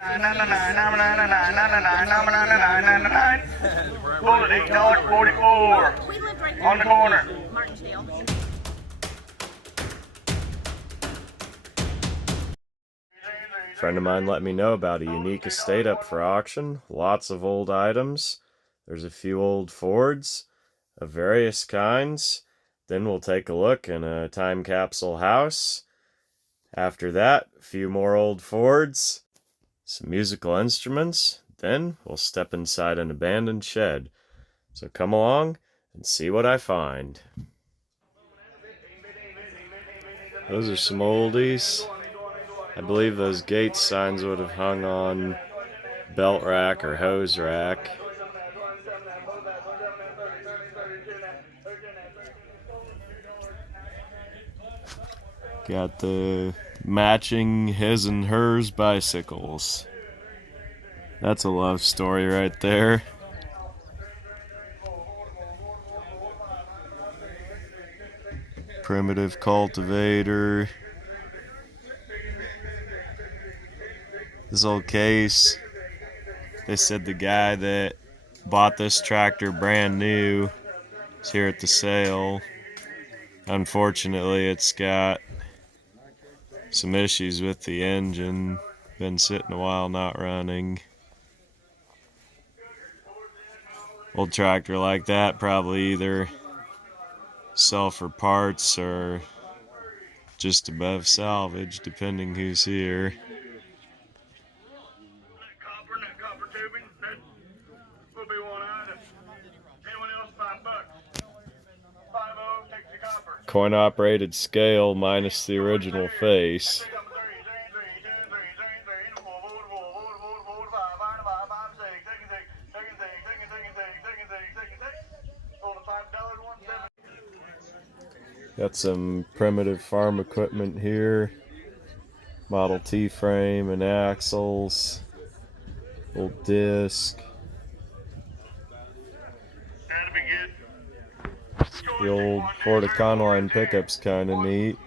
Bullet $8.44 on the corner. A friend of mine let me know about a unique estate up for auction. Lots of old items. There's a few old Fords of various kinds. Then we'll take a look in a time capsule house. After that, a few more old Fords, some musical instruments. Then we'll step inside an abandoned shed. So come along and see what I find. Those are some oldies. I believe those Gates signs would have hung on belt rack or hose rack. Got the matching his and hers bicycles. That's a love story right there. Primitive cultivator. This old case, they said the guy that bought this tractor brand new is here at the sale. Unfortunately, it's got some issues with the engine. Been sitting a while not running. Old tractor like that probably either sell for parts or just above salvage, depending who's here. Coin operated scale minus the original face. Got some primitive farm equipment here. Model T frame and axles. Old disc. The old Ford Econoline Pickup's kind of neat.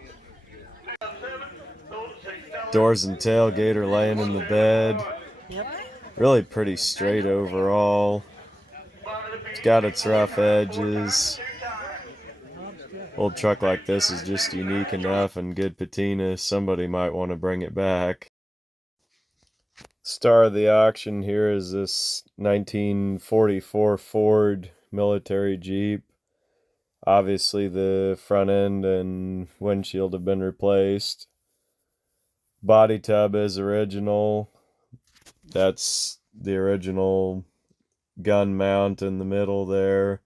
Doors and tailgate are laying in the bed. Really pretty straight overall. It's got its rough edges. Old truck like this is just unique enough and good patina. Somebody might want to bring it back. Star of the auction here is this 1944 Ford military Jeep. Obviously the front end and windshield have been replaced. Body tub is original. That's the original gun mount in the middle there.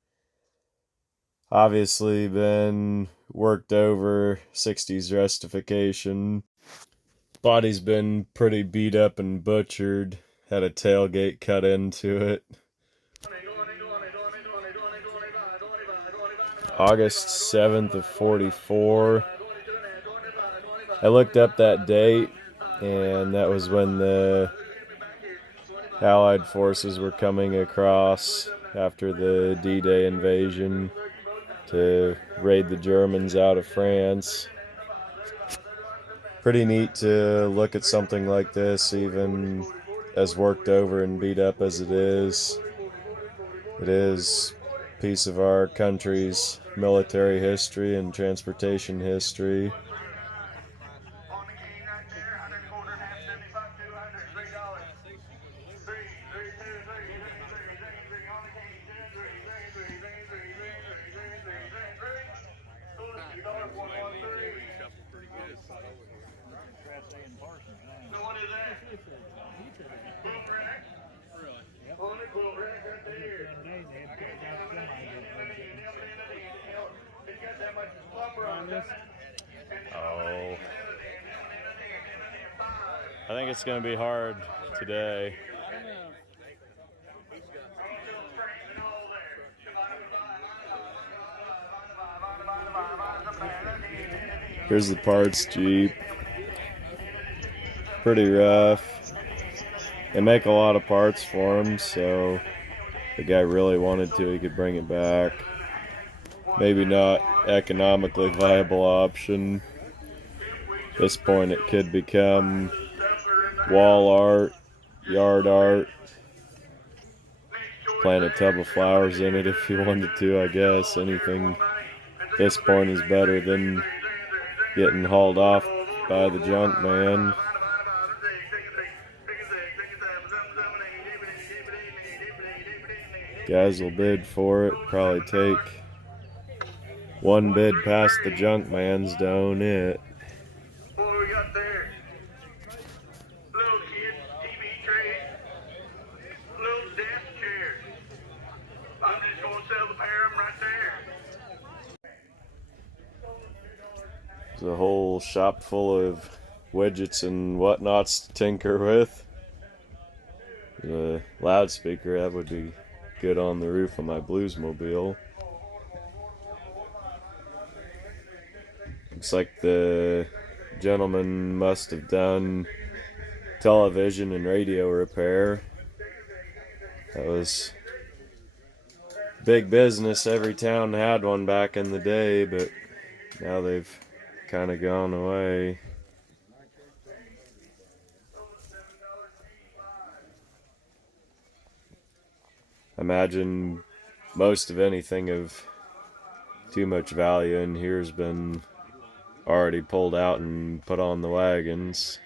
Obviously been worked over, 60s rustification. Body's been pretty beat up and butchered. Had a tailgate cut into it. August 7th of 44. I looked up that date, and that was when the Allied forces were coming across after the D-Day invasion to raid the Germans out of France. Pretty neat to look at something like this, even as worked over and beat up as it is. It is a piece of our country's military history and transportation history. Oh, I think it's going to be hard today. Here's the parts Jeep. Pretty rough. They make a lot of parts for them, so if the guy really wanted to, he could bring it back. Maybe not economically viable option. At this point it could become wall art, yard art. Plant a tub of flowers in it if you wanted to, I guess. Anything at this point is better than getting hauled off by the junk man. Guys will bid for it. Probably take one bid past the junk man's to own it. What we got there? Little kids, TV tray, little desk chair. I'm just gonna sell the pair of them right there. There's a whole shop full of widgets and whatnots to tinker with. The loudspeaker, that would be good on the roof of my Bluesmobile. Looks like the gentleman must have done television and radio repair. That was big business. Every town had one back in the day, but now they've kind of gone away. I imagine most of anything of too much value in here has been already pulled out and put on the wagons.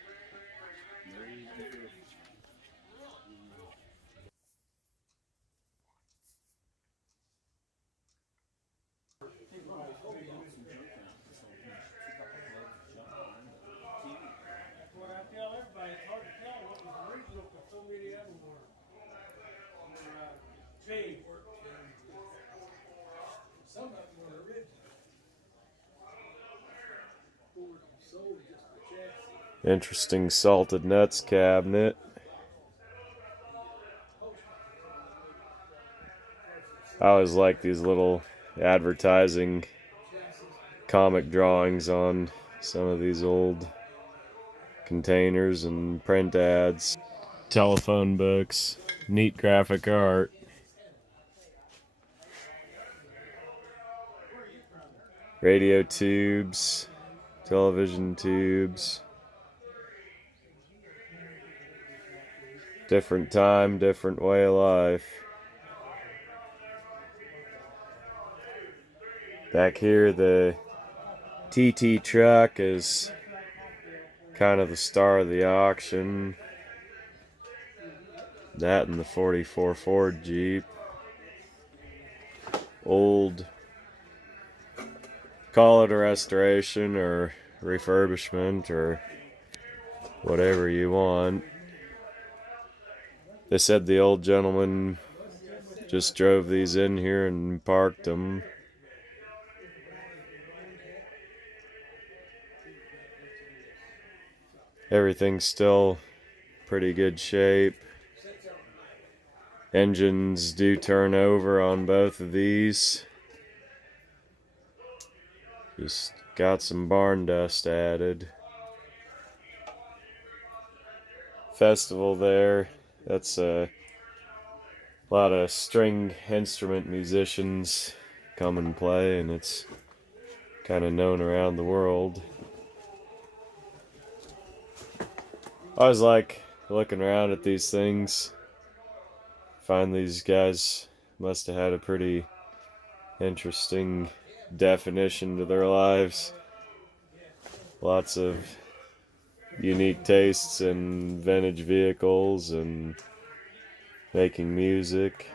Interesting salted nuts cabinet. I always like these little advertising comic drawings on some of these old containers and print ads. Telephone books, neat graphic art. Radio tubes, television tubes. Different time, different way of life. Back here, the TT truck is kind of the star of the auction. That and the 44 Ford Jeep. Old, call it a restoration or refurbishment or whatever you want. They said the old gentleman just drove these in here and parked them. Everything's still pretty good shape. Engines do turn over on both of these. Just got some barn dust added. Festival there. That's a lot of string instrument musicians come and play, and it's kind of known around the world. I always like looking around at these things. Find these guys must have had a pretty interesting definition to their lives. Lots of unique tastes in vintage vehicles and making music.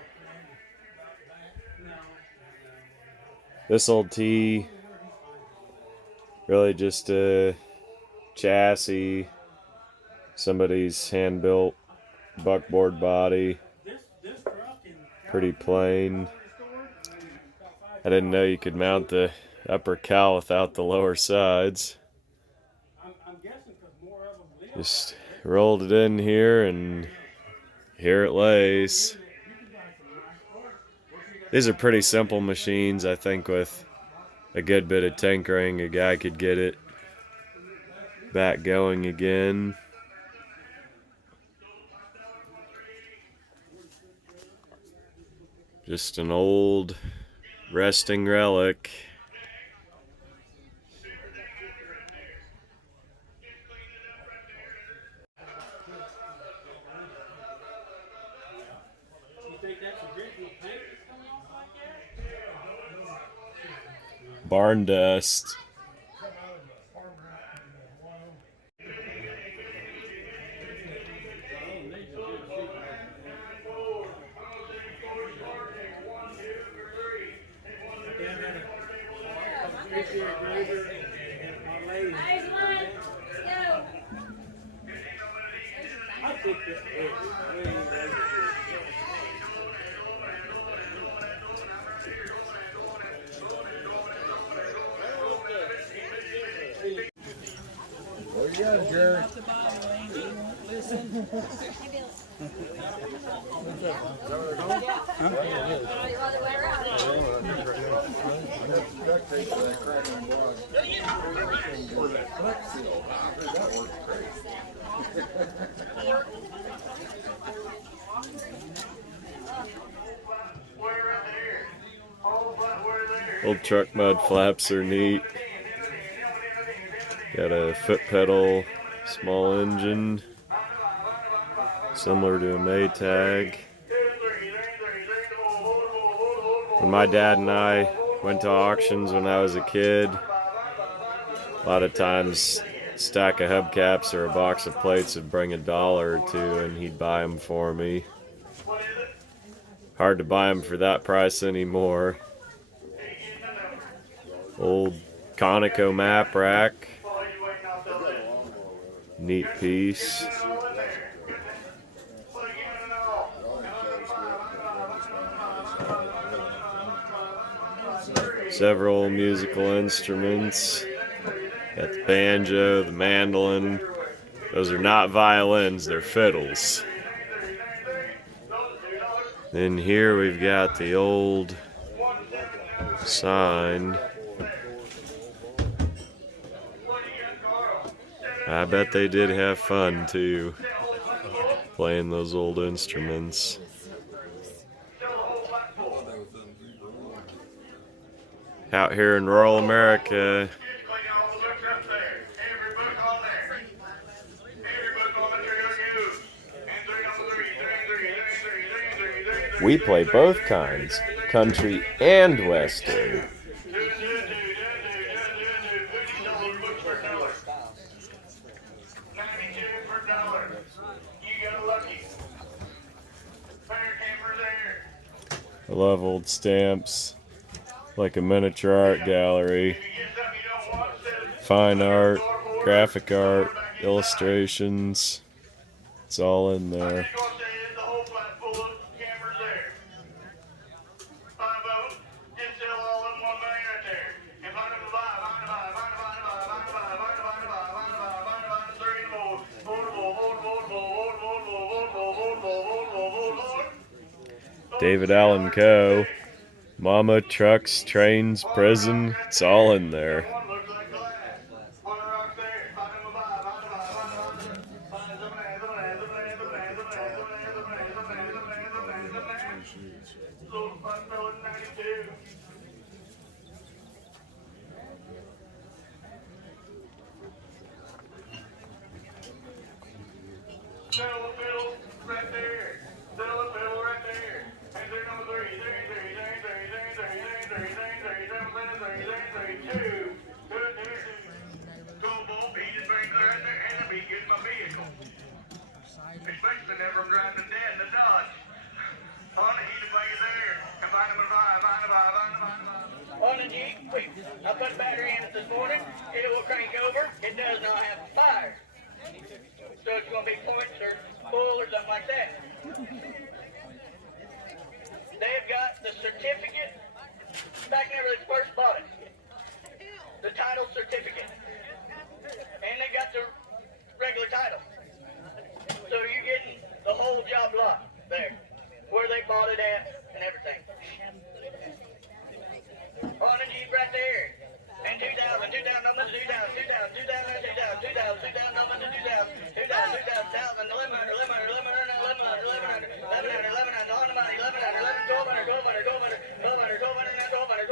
This old T, really just a chassis, somebody's hand-built buckboard body, pretty plain. I didn't know you could mount the upper cowl without the lower sides. Just rolled it in here and here it lays. These are pretty simple machines. I think with a good bit of tinkering, a guy could get it back going again. Just an old resting relic. Barn dust. What you got, Jerry? Duct tape for that cracking block. For that capsule. That works great. Old truck mud flaps are neat. Got a foot pedal, small engine, similar to a Maytag. When my dad and I went to auctions when I was a kid, a lot of times a stack of hubcaps or a box of plates would bring $1 or $2 and he'd buy them for me. Hard to buy them for that price anymore. Old Conoco map rack. Neat piece. Several musical instruments. Got the banjo, the mandolin. Those are not violins, they're fiddles. Then here we've got the old sign. I bet they did have fun too, playing those old instruments. Out here in rural America, we play both kinds, country and western. I love old stamps, like a miniature art gallery. Fine art, graphic art, illustrations, it's all in there. David Allen Co. Mama, trucks, trains, prison, it's all in there. Especially never driving dead in the Dodge. On the heat of there, and find them on the Jeep, I put a battery in it this morning, it will crank over, it does not have a fire. So it's going to be points or full or something like that. They've got the certificate, back whenever they first bought it, the title certificate, and they got the regular title. So you're getting the whole job lot there, where they bought it at and everything. On the Jeep right there. And 2,000, numbers, 2,000, numbers, 2,000, 1,000, 1,100, 1,100, on the money, 1,100, 1,200, 1,300, 1,400, 1,500,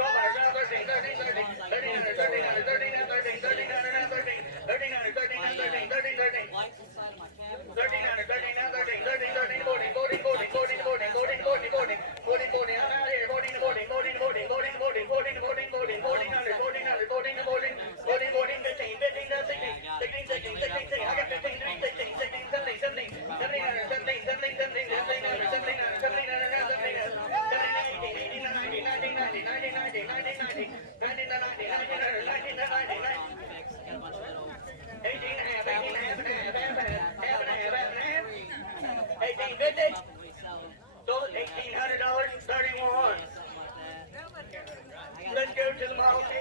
the Model T.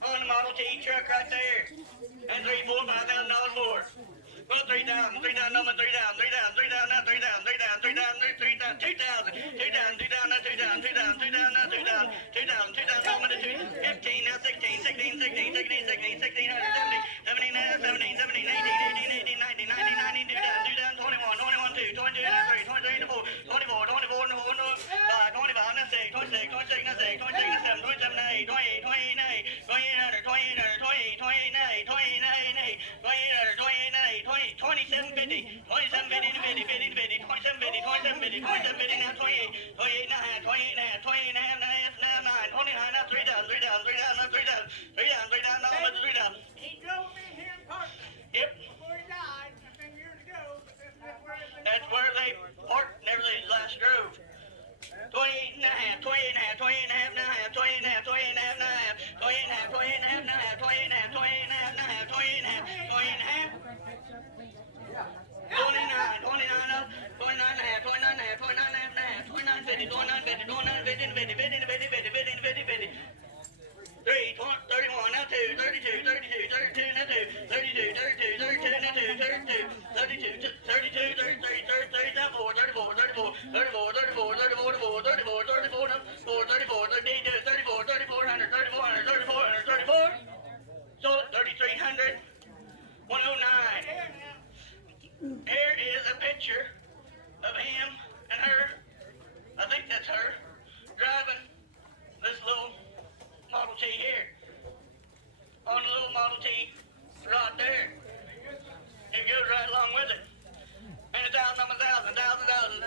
On the Model T truck right there. And $3,000, $4,000, $5,000 more. Well, 3,000, no, 3,000, now 3,000, now 2,000, now 2,000, 15, now 16, 16, 16, 16, 16, 16, 17, 17, 17, 18, 18, 18, 19, 19, 19, 2,000, 21, 21, 2, 22, 23, 24, 24, 24, 25, now 6, 26, 26, now 6, 26, now 7, 27, 28, 28, 28, 2800, 2800, 28, 28, 28, 28, 2750, 2750 to 50, 50 to 50, 2750, 2750, 2750, now 28, 28 and a half, 28 and a half, 28 and a half, now 9, 29, now 3,000, 3,000, 3,000, now 3,000, 3,000, 3,000, now 3,000. He drove in here in Parkland Yep, before he died, a few years ago, but that's where they parked and everything last drove. 28 and a half, 28 and a half, 28 and a half, now half, 28 and a half, 28 and a half, now half, 28 and a half, 28 and a half, now half, 28 and a half, 28 and a half, now half, 28 and a half, 28 and a half. 29, 29 up, 29 and a half, 29 and a half, 29 and a half, now half, 29, 50, 29, 50, 29, 50, 50, 50, 50, 50, 50, 50, 50. 3, 31, now 2, 32, 32, 32, now 2, 32, 32, 32, now 2, 32, 32, 32, 33, 33, now 4, 34, 34, 34, 34, 34, 34, 34, 34, now 4, 34, 32, 34, 3400, 3400, 3400, 34. So 3,300, 109. Here is a picture of him and her, I think that's her, driving this little Model T here. On the little Model T right there. It goes right along with it. And 1,000 on 1,000, 1,000, 1,000.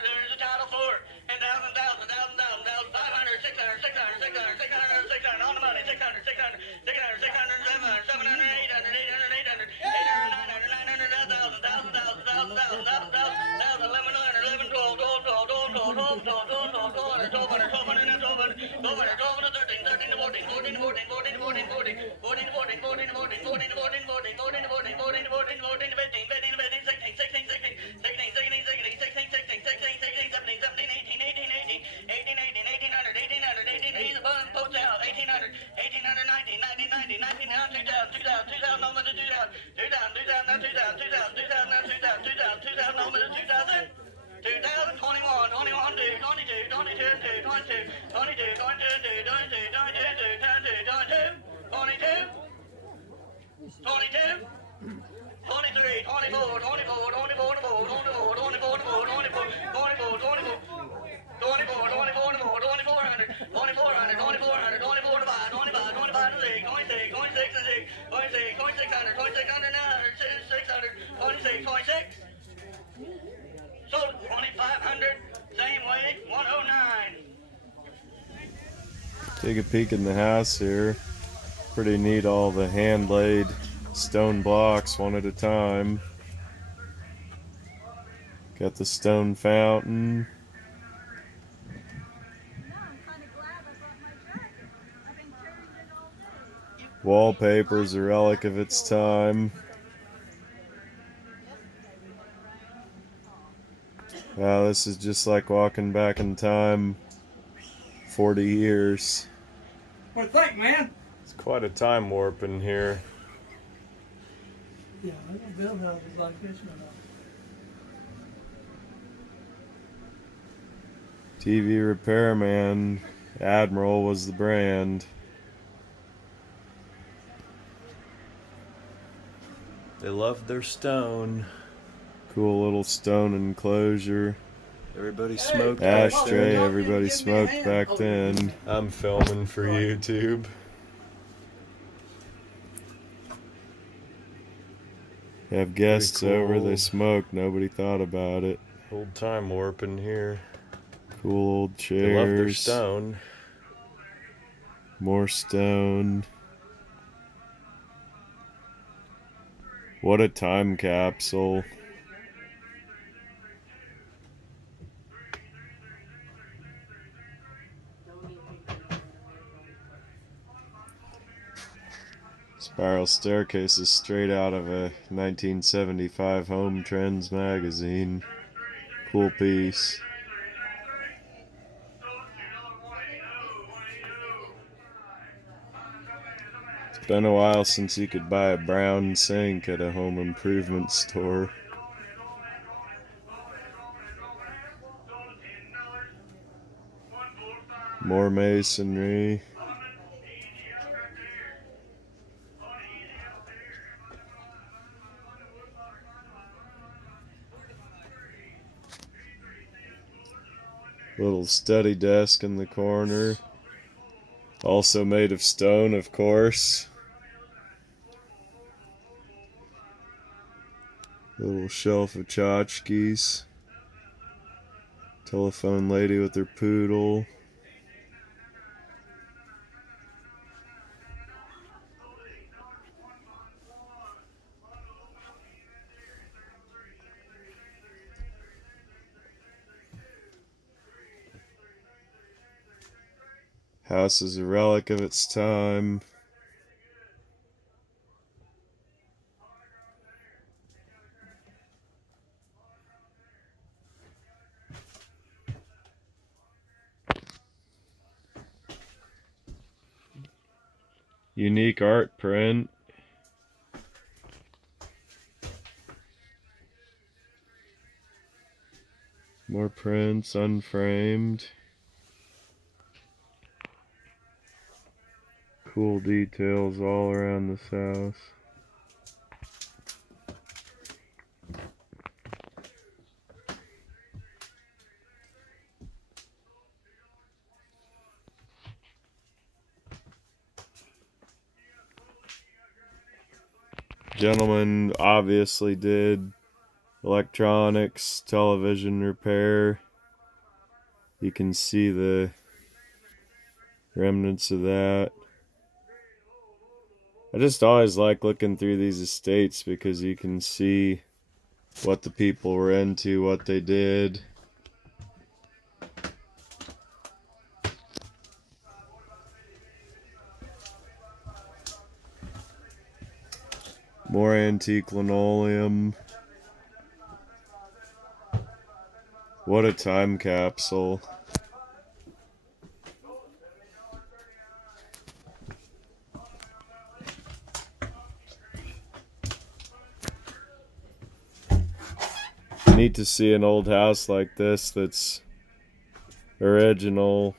There's a title for it. And 1,000, 1,000, 1,000, 1,000, 500, 600, 600, 600, 600, 600, on the money, 600, 600, 600, 600, 700, 700, 800, 800, 800, 800, 900, 900, 1,000, 1,000, 1,000, 1,000, 1,000, 1,000, 1,000, 11, 11, 12, 12, 12, 12, 12, 12, 12, 12, 12, 12, 12, 12, 12, 12, 13, 13, 14, 14, 14, 14, 14, 14, 14, 14, 14, 14, 14, 14, 14, 14, 14, 14, 14, 14, 15, 15, 15, 16, 16, 16, 16, 16, 16, 16, 16, 16, 16, 17, 17, 18, 18, 18, 18, 18, 1800, 1800, 18, he's a bun, post out, 1800, 1800, 19, 19, 19, 19, now 2,000, 2,000, 2,000, on to 2,000, 2,000, 2,000, now 2,000, 2,000, 2,000, now 2,000, 2,000, 2,000, on to 2,000. 2000, 21, 21, 2, 22, 22, 2, 22, 22, 22, 2, 22, 22, 22, 22, 22, 23, 24, 24, 24, 24, 24, 24, 24, 24, 2400, 2400, 2400, 24 to 5, 25, 25 to 6, 26, 26 to 6, 26, 2600, 2600, 900, 600, 26, 26. So 2,500, same way, 109. Take a peek in the house here. Pretty neat, all the hand-laid stone blocks one at a time. Got the stone fountain. Wallpaper's a relic of its time. Wow, this is just like walking back in time 40 years. What do you think, man? It's quite a time warp in here. Yeah, I don't build houses like this one. TV repairman, Admiral was the brand. They loved their stone. Cool little stone enclosure. Everybody smoked. Ashtray, everybody smoked back then. I'm filming for YouTube. Have guests over, they smoke, nobody thought about it. Old time warp in here. Cool old chairs. They love their stone. More stone. What a time capsule. Spiral staircase is straight out of a 1975 Home Trends magazine. Cool piece. been a while since you could buy a brown sink at a home improvement store. More masonry. Little study desk in the corner. Also made of stone, of course. Little shelf of tchotchkes. Telephone lady with her poodle. House is a relic of its time. Unique art print. More prints, unframed. Cool details all around this house. Gentleman obviously did electronics, television repair. You can see the remnants of that. I just always like looking through these estates because you can see what the people were into, what they did. More antique linoleum. What a time capsule. Neat to see an old house like this that's original,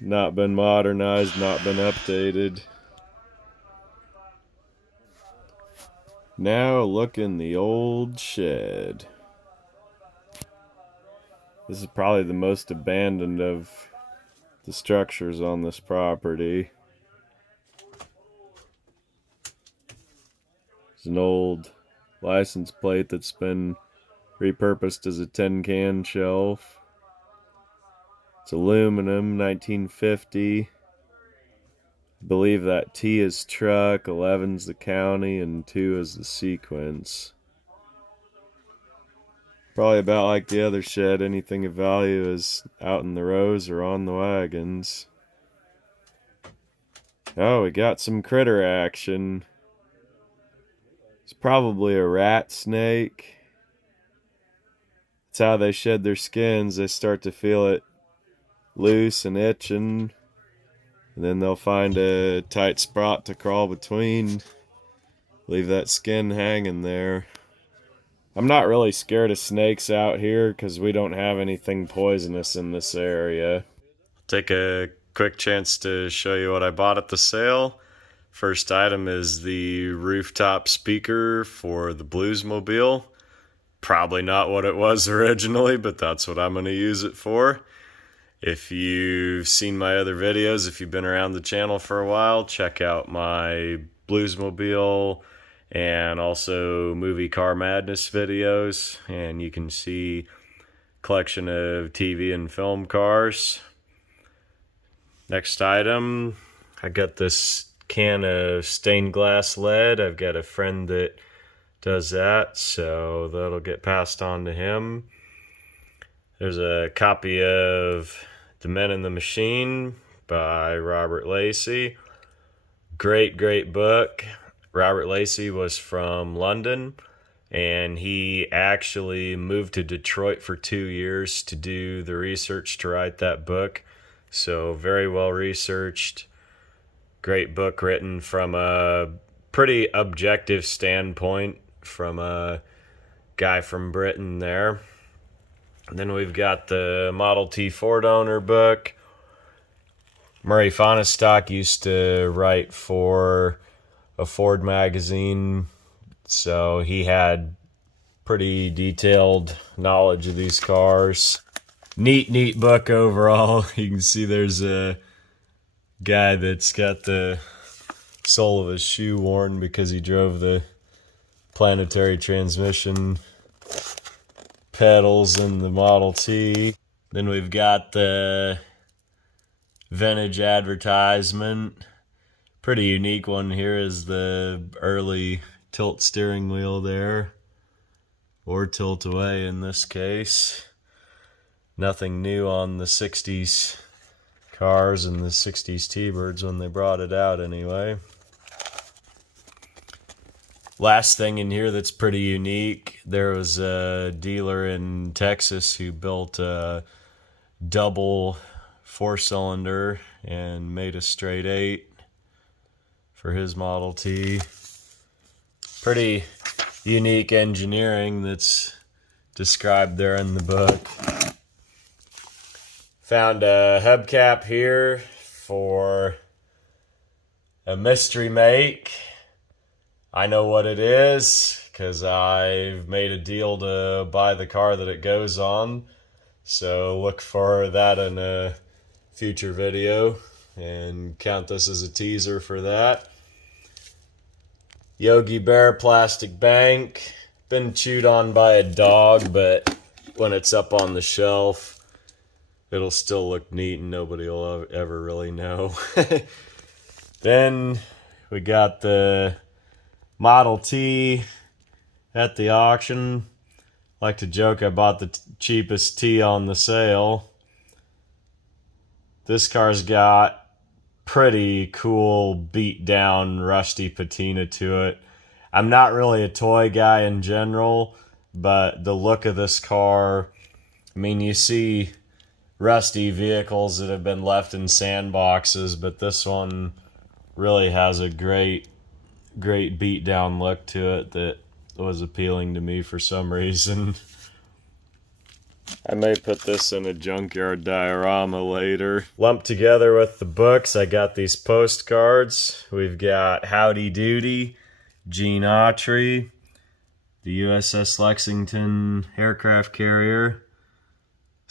not been modernized, not been updated. Now look in the old shed. This is probably the most abandoned of the structures on this property. It's an old license plate that's been repurposed as a tin can shelf. It's aluminum, 1950. I believe that T is truck, 11's the county, and 2 is the sequence. Probably about like the other shed, anything of value is out in the rows or on the wagons. Oh, we got some critter action. It's probably a rat snake. It's how they shed their skins. They start to feel it loose and itching. And then they'll find a tight spot to crawl between. Leave that skin hanging there. I'm not really scared of snakes out here because we don't have anything poisonous in this area. Take a quick chance to show you what I bought at the sale. First item is the rooftop speaker for the Bluesmobile. Probably not what it was originally, but that's what I'm going to use it for. If you've seen my other videos, if you've been around the channel for a while, check out my Bluesmobile and also movie Car Madness videos, and you can see a collection of TV and film cars. Next item, I got this can of stained glass lead. I've got a friend that does that, so that'll get passed on to him. There's a copy of The Men in the Machine by Robert Lacey. Great book. Robert Lacey was from London, and he actually moved to Detroit for 2 years to do the research to write that book. So very well researched. Great book written from a pretty objective standpoint from a guy from Britain there. And then we've got the Model T Ford owner book. Murray Fahnestock used to write for a Ford magazine, so he had pretty detailed knowledge of these cars. Neat book overall. You can see there's a guy that's got the sole of his shoe worn because he drove the planetary transmission pedals in the Model T. Then we've got the vintage advertisement. Pretty unique one here is the early tilt steering wheel there, or tilt away in this case. Nothing new on the 60s cars and the 60s T-Birds when they brought it out anyway. Last thing in here that's pretty unique, there was a dealer in Texas who built a double 4-cylinder and made a straight 8 for his Model T. Pretty unique engineering that's described there in the book. Found a hubcap here for a mystery make. I know what it is because I've made a deal to buy the car that it goes on. So look for that in a future video and count this as a teaser for that. Yogi Bear plastic bank. Been chewed on by a dog, but when it's up on the shelf, it'll still look neat and nobody will ever really know. Then we got the Model T at the auction. Like to joke I bought the cheapest T on the sale. This car's got pretty cool beat down rusty patina to it. I'm not really a toy guy in general, but the look of this car, I mean, you see rusty vehicles that have been left in sandboxes, but this one really has a great beat down look to it that was appealing to me for some reason. I may put this in a junkyard diorama later. Lumped together with the books, I got these postcards. We've got Howdy Doody, Gene Autry, the USS Lexington aircraft carrier.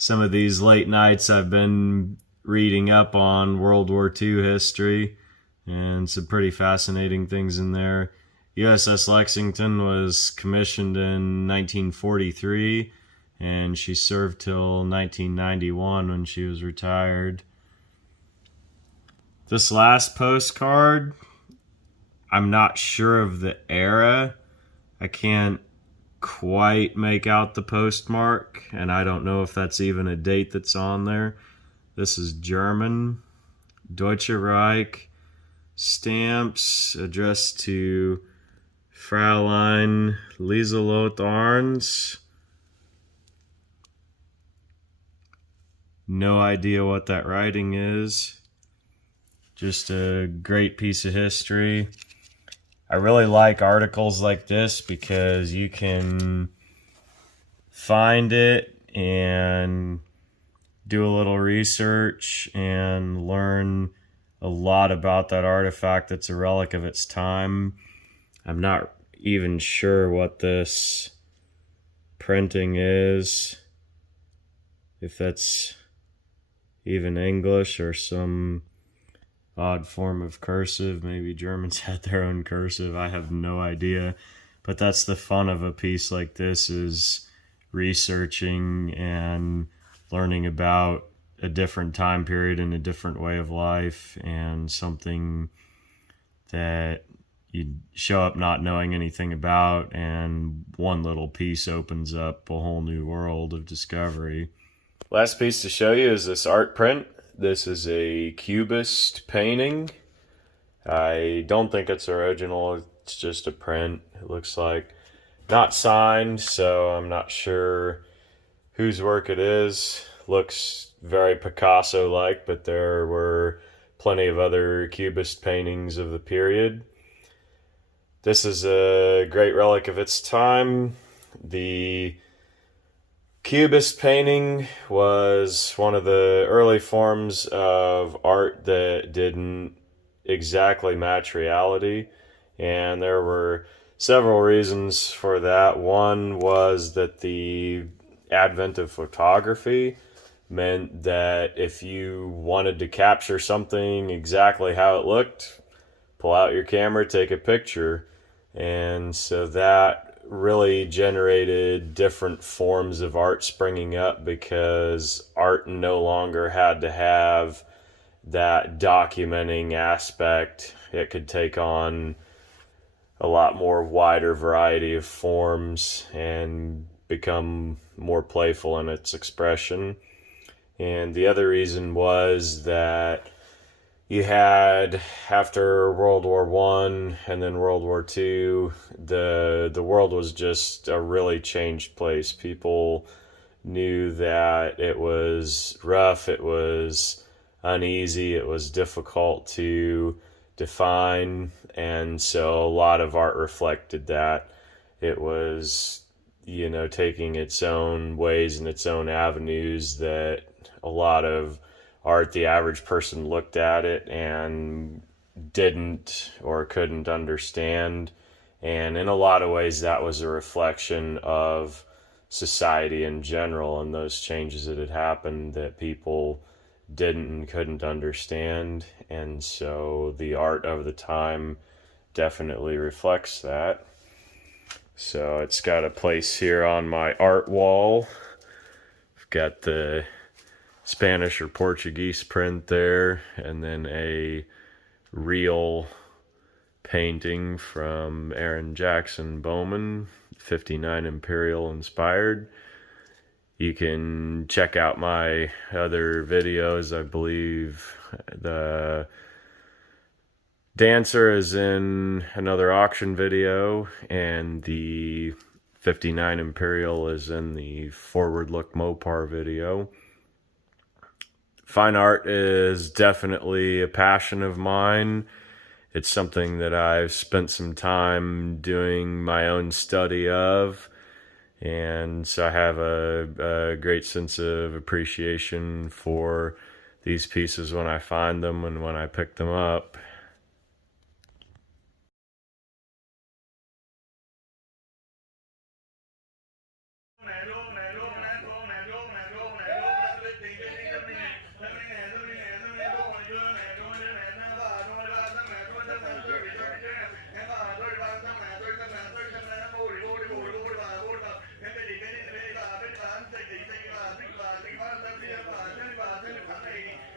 Some of these late nights I've been reading up on World War II history and some pretty fascinating things in there. USS Lexington was commissioned in 1943 and she served till 1991 when she was retired. This last postcard, I'm not sure of the era. I can't quite make out the postmark, and I don't know if that's even a date that's on there. This is German, Deutsche Reich, stamps addressed to Fräulein Lieselotte Arns. No idea what that writing is. Just a great piece of history. I really like articles like this because you can find it and do a little research and learn a lot about that artifact that's a relic of its time. I'm not even sure what this printing is, if that's even English or some odd form of cursive. Maybe Germans had their own cursive. I have no idea. But that's the fun of a piece like this, is researching and learning about a different time period and a different way of life, and something that you show up not knowing anything about, and one little piece opens up a whole new world of discovery. Last piece to show you is this art print. This is a Cubist painting. I don't think it's original, it's just a print, it looks like. Not signed, so I'm not sure whose work it is. Looks very Picasso-like, but there were plenty of other Cubist paintings of the period. This is a great relic of its time. The Cubist painting was one of the early forms of art that didn't exactly match reality, and there were several reasons for that. One was that the advent of photography meant that if you wanted to capture something exactly how it looked, pull out your camera, take a picture. And so that really generated different forms of art springing up, because art no longer had to have that documenting aspect. It could take on a lot more wider variety of forms and become more playful in its expression. And the other reason was that you had, after World War One and then World War Two, the world was just a really changed place. People knew that it was rough, it was uneasy, it was difficult to define, and so a lot of art reflected that. It was, taking its own ways and its own avenues that a lot of art, the average person looked at it and didn't or couldn't understand. And in a lot of ways, that was a reflection of society in general and those changes that had happened that people didn't and couldn't understand. And so the art of the time definitely reflects that. So it's got a place here on my art wall. I've got the Spanish or Portuguese print there, and then a real painting from Aaron Jackson Bowman, 59 Imperial inspired. You can check out my other videos. I believe the dancer is in another auction video, and the 59 Imperial is in the Forward Look Mopar video. Fine art is definitely a passion of mine. It's something that I've spent some time doing my own study of, and so I have a great sense of appreciation for these pieces when I find them and when I pick them up.